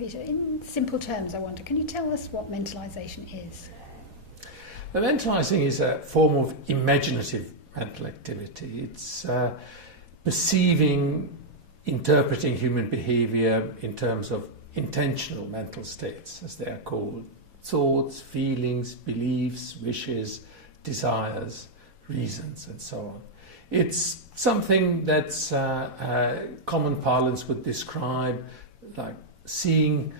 Peter, in simple terms, I wonder, can you tell us what mentalization is? The mentalizing is a form of imaginative mental activity. It's perceiving, interpreting human behavior in terms of intentional mental states, as they are called. Thoughts, feelings, beliefs, wishes, desires, reasons, and so on. It's something that's common parlance would describe like seeing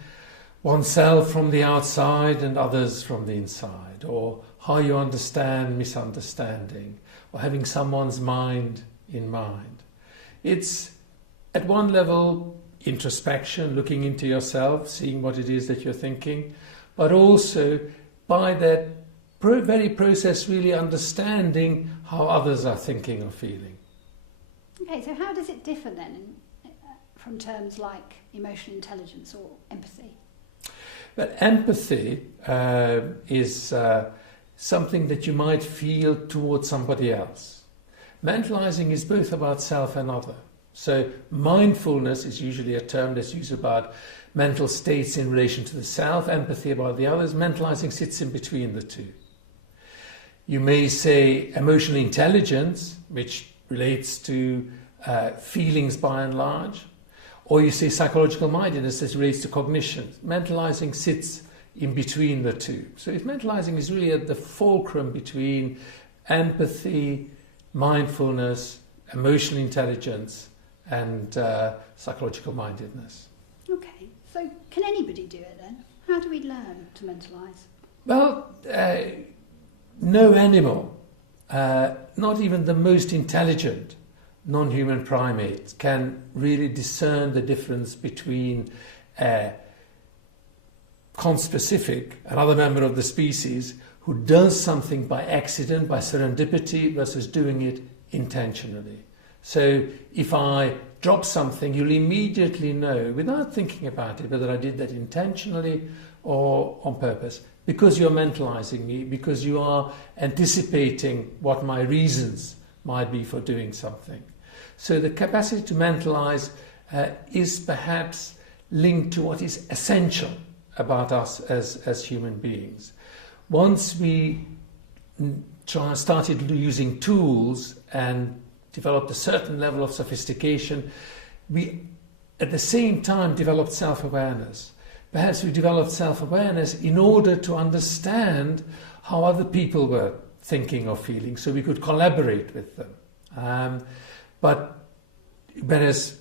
oneself from the outside and others from the inside, or how you understand misunderstanding, or having someone's mind in mind. It's at one level introspection, looking into yourself, seeing what it is that you're thinking, but also by that very process really understanding how others are thinking or feeling. Okay, so how does it differ then from terms like emotional intelligence or empathy? But empathy is something that you might feel towards somebody else. Mentalizing is both about self and other. So mindfulness is usually a term that's used about mental states in relation to the self, empathy about the others. Mentalizing sits in between the two. You may say emotional intelligence, which relates to feelings by and large, or you say psychological mindedness that relates to cognition. Mentalizing sits in between the two. So if mentalizing is really at the fulcrum between empathy, mindfulness, emotional intelligence, and psychological mindedness. Okay, so can anybody do it then? How do we learn to mentalise? Well, no animal, not even the most intelligent non-human primates, can really discern the difference between a conspecific, another member of the species, who does something by accident, by serendipity, versus doing it intentionally. So if I drop something, you'll immediately know, without thinking about it, whether I did that intentionally or on purpose, because you're mentalizing me, because you are anticipating what my reasons might be for doing something. So the capacity to mentalize is perhaps linked to what is essential about us as human beings. Once we started using tools and developed a certain level of sophistication, we at the same time developed self-awareness. Perhaps we developed self-awareness in order to understand how other people were thinking or feeling, so we could collaborate with them. But whereas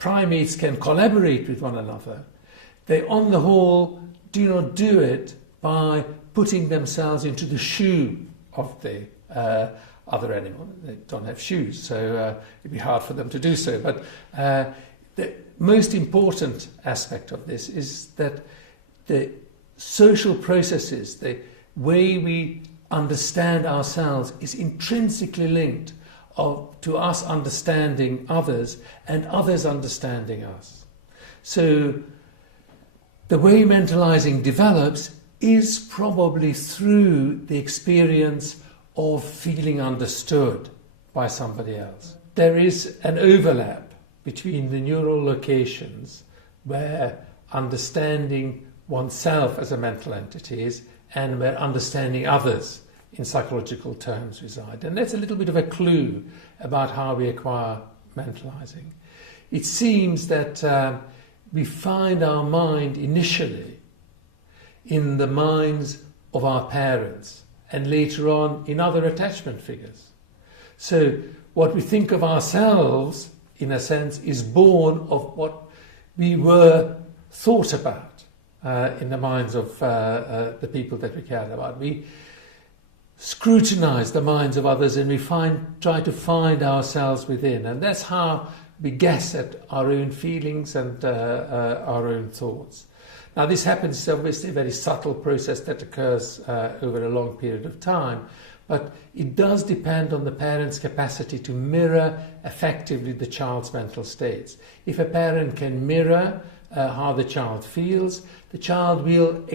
primates can collaborate with one another, they on the whole do not do it by putting themselves into the shoe of the other animal. They don't have shoes, so it'd be hard for them to do so. But the most important aspect of this is that the social processes, the way we understand ourselves, is intrinsically linked to us understanding others and others understanding us. So the way mentalizing develops is probably through the experience of feeling understood by somebody else. There is an overlap between the neural locations where understanding oneself as a mental entity is and where understanding others in psychological terms reside. And that's a little bit of a clue about how we acquire mentalizing. It seems that we find our mind initially in the minds of our parents and later on in other attachment figures. So what we think of ourselves, in a sense, is born of what we were thought about in the minds of the people that we cared about. We scrutinize the minds of others and we try to find ourselves within. And that's how we guess at our own feelings and our own thoughts. Now this happens, obviously, a very subtle process that occurs over a long period of time, but it does depend on the parent's capacity to mirror effectively the child's mental states. If a parent can mirror how the child feels, the child will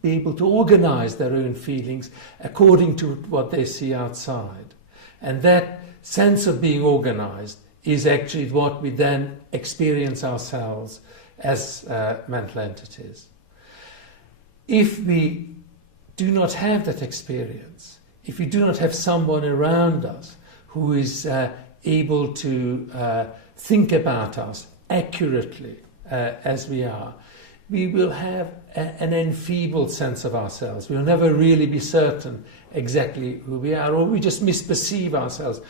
be able to organize their own feelings according to what they see outside. And that sense of being organized is actually what we then experience ourselves as mental entities. If we do not have that experience, if we do not have someone around us who is able to think about us accurately as we are, we will have an enfeebled sense of ourselves. We'll never really be certain exactly who we are, or we just misperceive ourselves.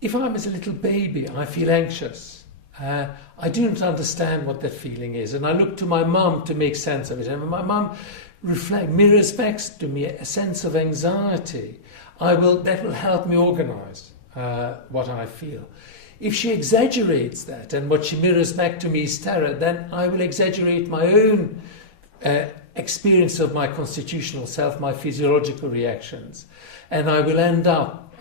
If I'm as a little baby, I feel anxious. I do not understand what that feeling is, and I look to my mum to make sense of it. And my mum mirrors back to me a sense of anxiety. That will help me organise what I feel. If she exaggerates that, and what she mirrors back to me is terror, then I will exaggerate my own experience of my constitutional self, my physiological reactions, and I will end up,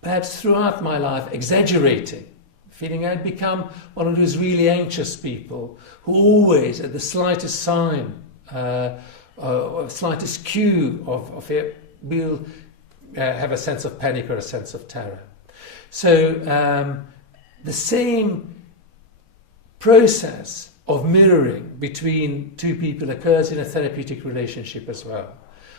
perhaps throughout my life, exaggerating, feeling I'd become one of those really anxious people who always, at the slightest sign, or slightest cue of it, will have a sense of panic or a sense of terror. So the same process of mirroring between two people occurs in a therapeutic relationship as well.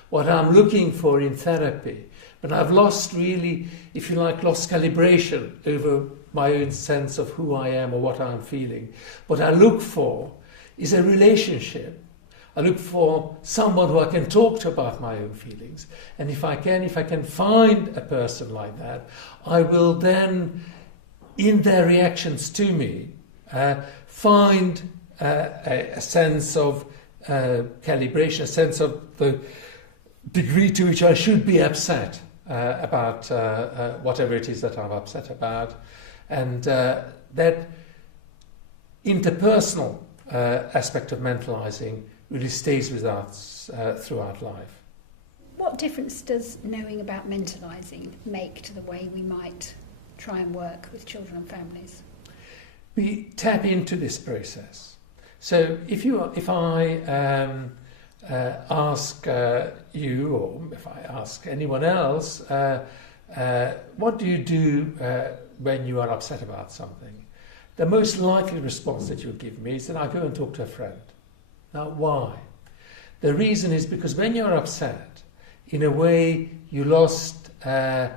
What I'm looking for in therapy, but I've lost really, if you like, lost calibration over my own sense of who I am or what I'm feeling. What I look for is a relationship. I look for someone who I can talk to about my own feelings. And if I can find a person like that, I will then, in their reactions to me, find a sense of calibration, a sense of the degree to which I should be upset about whatever it is that I'm upset about. And that interpersonal aspect of mentalizing really stays with us throughout life. What difference does knowing about mentalizing make to the way we might try and work with children and families? We tap into this process. So if I ask you, or if I ask anyone else, what do you do when you are upset about something? The most likely response that you'll give me is that I go and talk to a friend. Now, why? The reason is because when you're upset, in a way, you lost a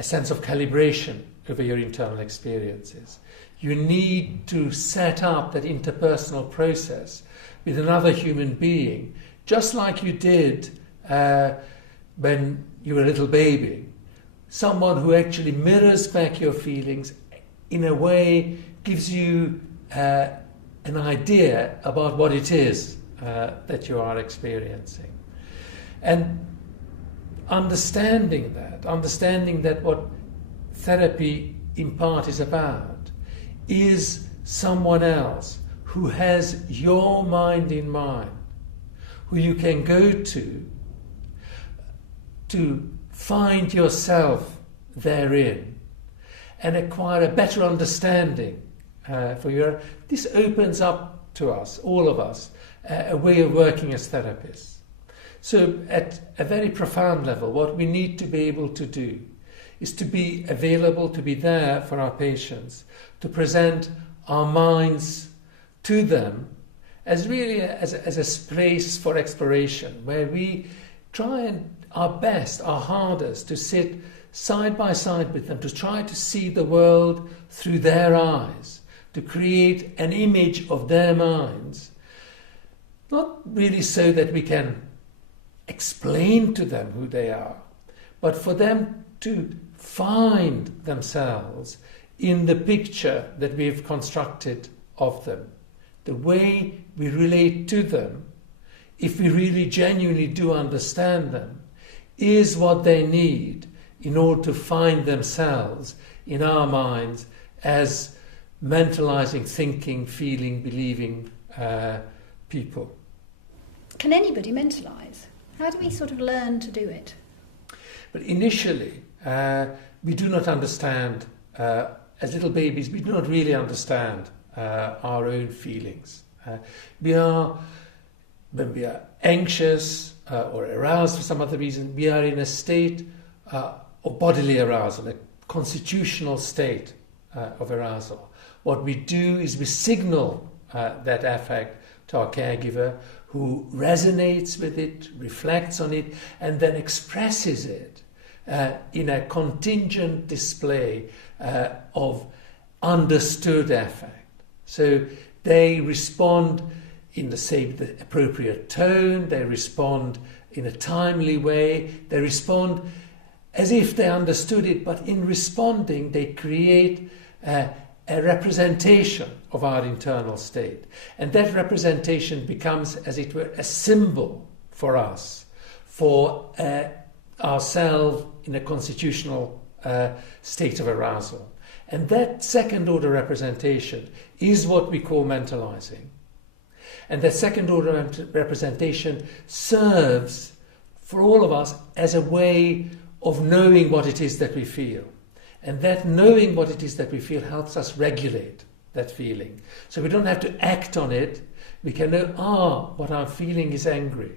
sense of calibration over your internal experiences. You need to set up that interpersonal process with another human being, just like you did when you were a little baby. Someone who actually mirrors back your feelings, in a way, gives you an idea about what it is that you are experiencing. And understanding that what therapy in part is about is someone else who has your mind in mind, who you can go to find yourself therein and acquire a better understanding for your. This opens up to us, all of us, a way of working as therapists. So at a very profound level, what we need to be able to do is to be available, to be there for our patients, to present our minds to them as really as a space for exploration, where we try and our best, our hardest, to sit side by side with them, to try to see the world through their eyes, to create an image of their minds, not really so that we can explain to them who they are, but for them to find themselves in the picture that we've constructed of them. The way we relate to them, if we really genuinely do understand them, is what they need in order to find themselves in our minds as mentalizing, thinking, feeling, believing people. Can anybody mentalise? How do we sort of learn to do it? But initially, we do not understand, as little babies, we do not really understand our own feelings. When we are anxious or aroused for some other reason, we are in a state of bodily arousal, a constitutional state of arousal. What we do is we signal that affect to our caregiver, who resonates with it, reflects on it, and then expresses it in a contingent display of understood affect. So they respond in the appropriate tone, they respond in a timely way, they respond as if they understood it, but in responding they create a representation of our internal state. And that representation becomes, as it were, a symbol for us, for ourselves in a constitutional state of arousal. And that second order representation is what we call mentalizing. And that second order representation serves for all of us as a way of knowing what it is that we feel. And that knowing what it is that we feel helps us regulate that feeling. So we don't have to act on it. We can know, what I'm feeling is angry,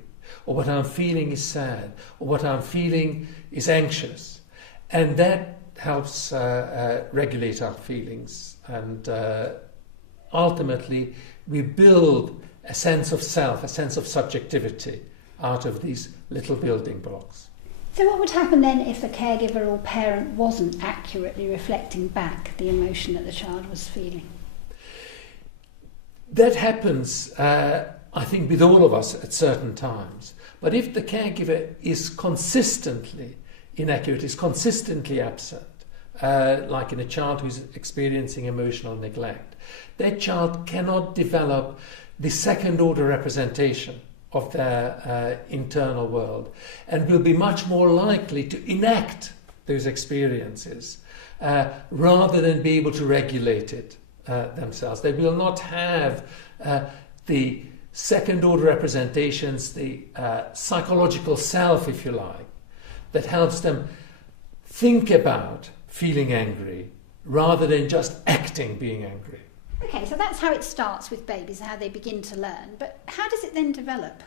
or what I'm feeling is sad, or what I'm feeling is anxious. And that helps regulate our feelings. And ultimately, we build a sense of self, a sense of subjectivity out of these little building blocks. So what would happen then if the caregiver or parent wasn't accurately reflecting back the emotion that the child was feeling? That happens, I think, with all of us at certain times. But if the caregiver is consistently inaccurate, is consistently absent, like in a child who's experiencing emotional neglect, that child cannot develop the second order representation of their internal world, and will be much more likely to enact those experiences rather than be able to regulate it themselves. They will not have the second order representations, the psychological self, if you like, that helps them think about feeling angry rather than just acting being angry. Okay, so that's how it starts with babies, how they begin to learn. But how does it then develop?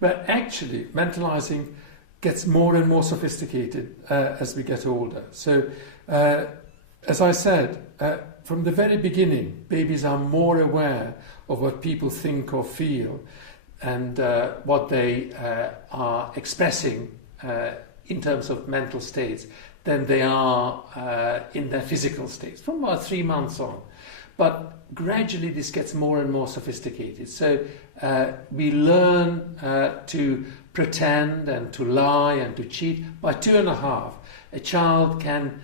But actually, mentalizing gets more and more sophisticated as we get older. So, as I said, from the very beginning, babies are more aware of what people think or feel and what they are expressing in terms of mental states than they are in their physical states, from about 3 months on. But gradually this gets more and more sophisticated. So we learn to pretend and to lie and to cheat. By 2.5, a child can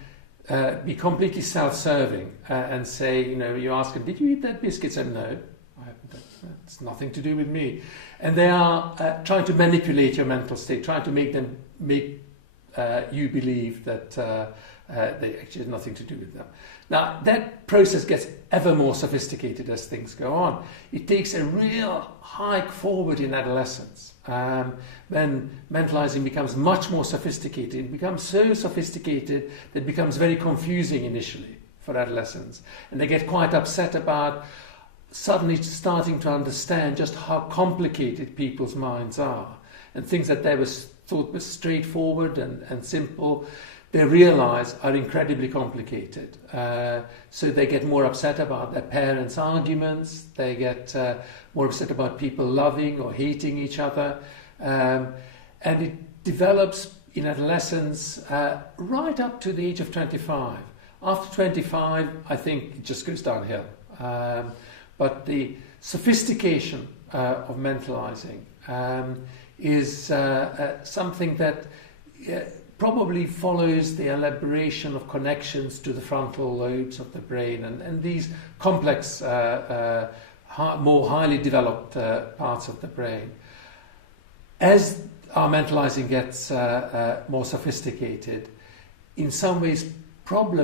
be completely self-serving and say, you ask them, did you eat that biscuit? And no, I haven't. It's nothing to do with me. And they are trying to manipulate your mental state, trying to make you believe that they actually have nothing to do with them. Now, that process gets ever more sophisticated as things go on. It takes a real hike forward in adolescence. When mentalizing becomes much more sophisticated, it becomes so sophisticated that it becomes very confusing initially for adolescents. And they get quite upset about suddenly starting to understand just how complicated people's minds are. And things that they thought were straightforward and simple, they realize are incredibly complicated. So they get more upset about their parents' arguments, they get more upset about people loving or hating each other. And it develops in adolescence right up to the age of 25. After 25, I think it just goes downhill. But the sophistication of mentalizing is something that probably follows the elaboration of connections to the frontal lobes of the brain and these complex, more highly developed parts of the brain. As our mentalizing gets more sophisticated, in some ways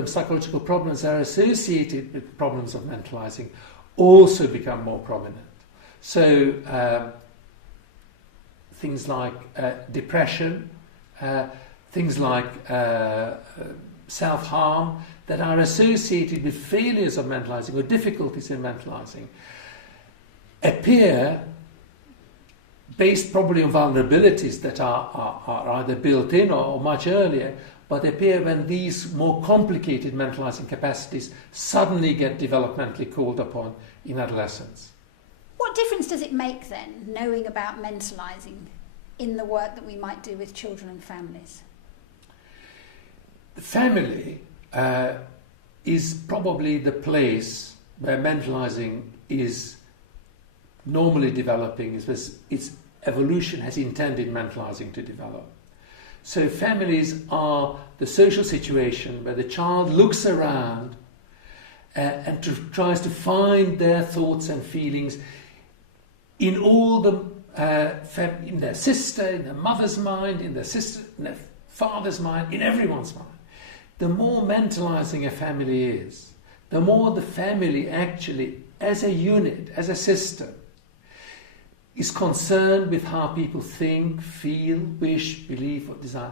psychological problems that are associated with problems of mentalizing also become more prominent. So things like depression, things like self-harm that are associated with failures of mentalizing or difficulties in mentalizing appear based probably on vulnerabilities that are either built in or much earlier, but they appear when these more complicated mentalizing capacities suddenly get developmentally called upon in adolescence. What difference does it make then, knowing about mentalizing in the work that we might do with children and families? The family is probably the place where mentalizing is normally developing, its evolution has intended mentalizing to develop. So families are the social situation where the child looks around and tries to find their thoughts and feelings in all the in their sister, in their mother's mind, in their father's mind, in everyone's mind. The more mentalizing a family is, the more the family actually, as a unit, as a system, is concerned with how people think, feel, wish, believe, or desire,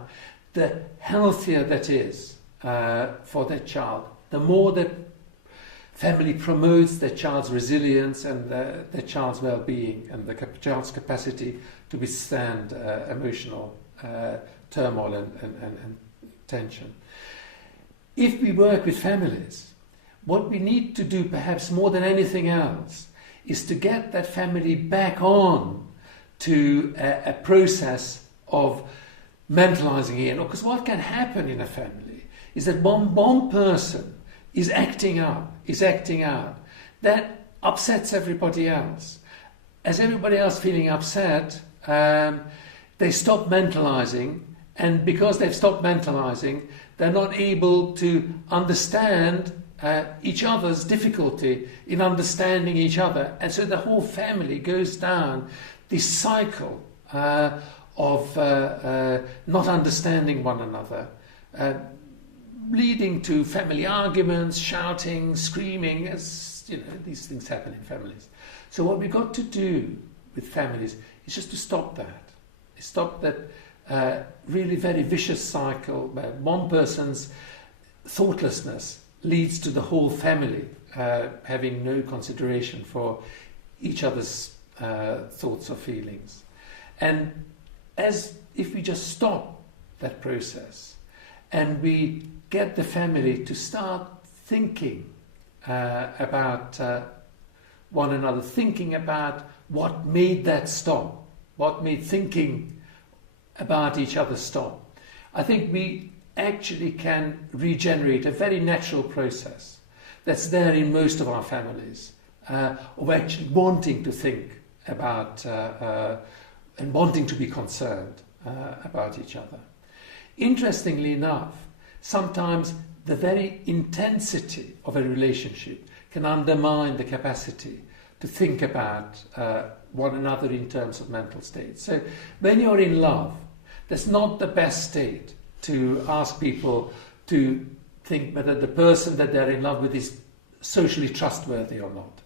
the healthier that is for that child. The more the family promotes their child's resilience and their child's well-being and the child's capacity to withstand emotional turmoil and tension. If we work with families, what we need to do perhaps more than anything else is to get that family back on to a process of mentalizing in. Because what can happen in a family is that one person is acting up, is acting out. That upsets everybody else. As everybody else feeling upset, they stop mentalizing, and because they've stopped mentalizing, they're not able to understand each other's difficulty in understanding each other. And so the whole family goes down this cycle of not understanding one another, leading to family arguments, shouting, screaming, as you know, these things happen in families. So what we've got to do with families is just to stop that. Stop that really very vicious cycle where one person's thoughtlessness leads to the whole family having no consideration for each other's thoughts or feelings. And as if we just stop that process and we get the family to start thinking about one another, thinking about what made that stop, what made thinking about each other stop, I think we actually can regenerate a very natural process that's there in most of our families of actually wanting to think about and wanting to be concerned about each other. Interestingly enough, sometimes the very intensity of a relationship can undermine the capacity to think about one another in terms of mental states. So when you're in love, that's not the best state to ask people to think whether the person that they're in love with is socially trustworthy or not,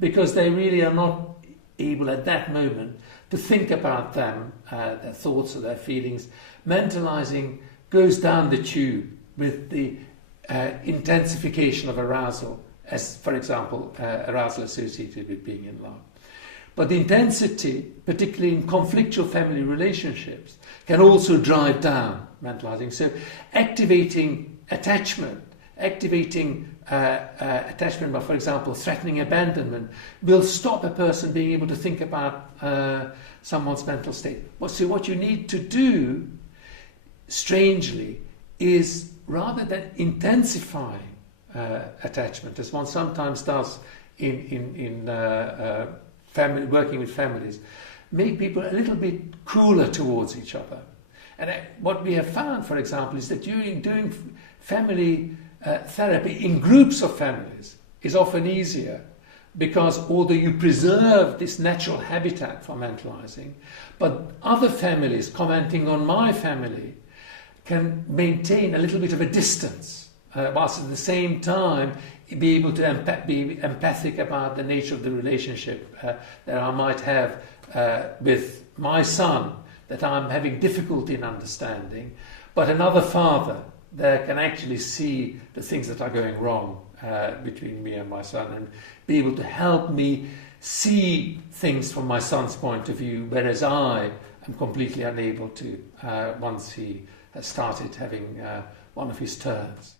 because they really are not able at that moment to think about them, their thoughts or their feelings. Mentalizing goes down the tube with the intensification of arousal, as for example arousal associated with being in love. But the intensity, particularly in conflictual family relationships, can also drive down mentalizing. So activating attachment by, for example, threatening abandonment, will stop a person being able to think about someone's mental state. So what you need to do, strangely, is rather than intensifying attachment, as one sometimes does in family, working with families, make people a little bit cooler towards each other. And what we have found, for example, is that during doing family therapy in groups of families is often easier, because although you preserve this natural habitat for mentalizing, but other families commenting on my family can maintain a little bit of a distance, whilst at the same time be able to be empathic about the nature of the relationship that I might have with my son, that I'm having difficulty in understanding, but another father there can actually see the things that are going wrong between me and my son, and be able to help me see things from my son's point of view, whereas I am completely unable to once he has started having one of his turns.